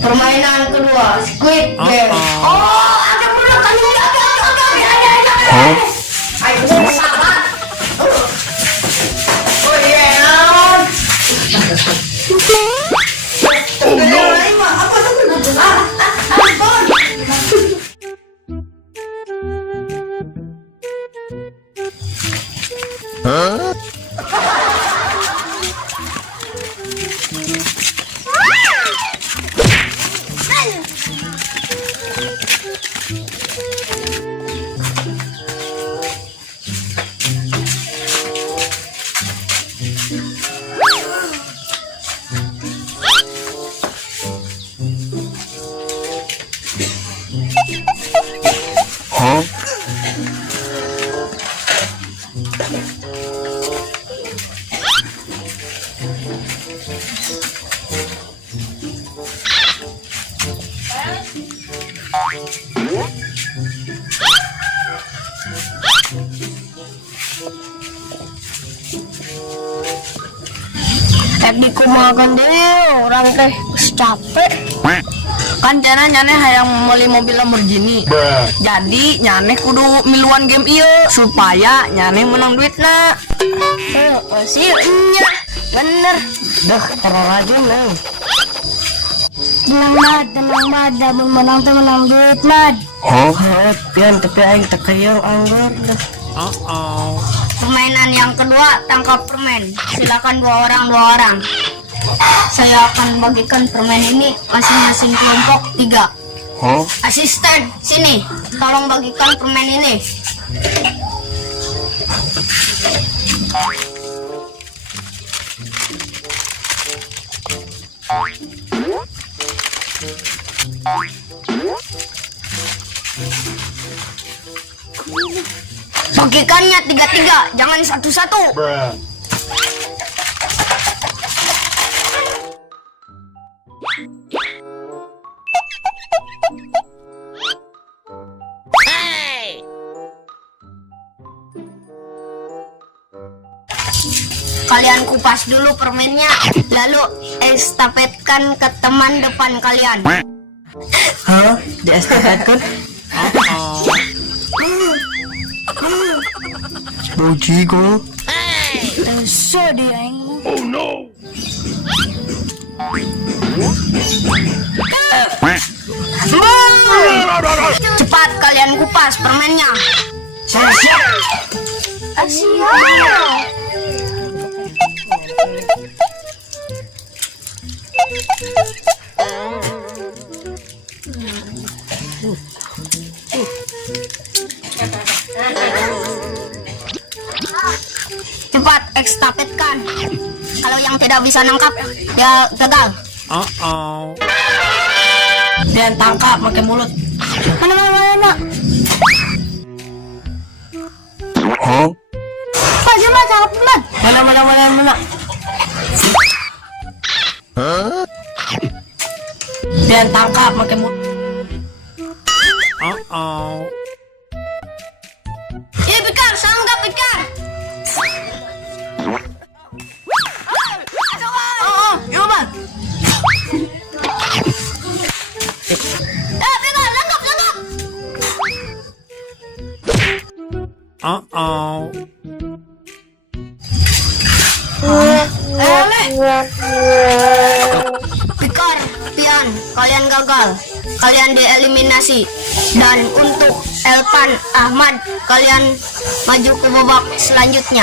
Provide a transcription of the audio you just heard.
Permainan kedua, Squid Game. Oh, ada pula kan? Ayo sabar. Oh iya. Dikumakan deh orang teh capek kan jana nyane hayang meuli mobil Lamborghini. Jadi nyane kudu miluan game iya supaya nyane menang duitna. Sih nya bener dah terang aja neng. Tenang mad damun menang teh menang duit mad. Pian tapi aing teu keuyeuh anggar dah. Permainan yang kedua, tangkap permen. Silakan dua orang. Saya akan bagikan permen ini masing-masing kelompok 3. Asisten, sini, tolong bagikan permen ini. Bagikannya 3-3, jangan satu-satu. Kalian kupas dulu permennya, lalu estafetkan ke teman depan kalian. Hah? Diestafetkan? Boji ko. So dieng. Oh no. Cepat kalian kupas permennya. Siap. Siap. Cepat estafetkan. Kalau yang tidak bisa nangkap, dia gagal. Dan tangkap pakai mulut. Mana. Cuma tangkap mulut. Mana. Dan tangkap pakai mulut. Pikar, sanggap pikar. Yuk bang. Pikar, langgap. Pikar, Pian, kalian gagal. Kalian dieliminasi. Dan untuk Elpan, Ahmad, kalian maju ke babak selanjutnya.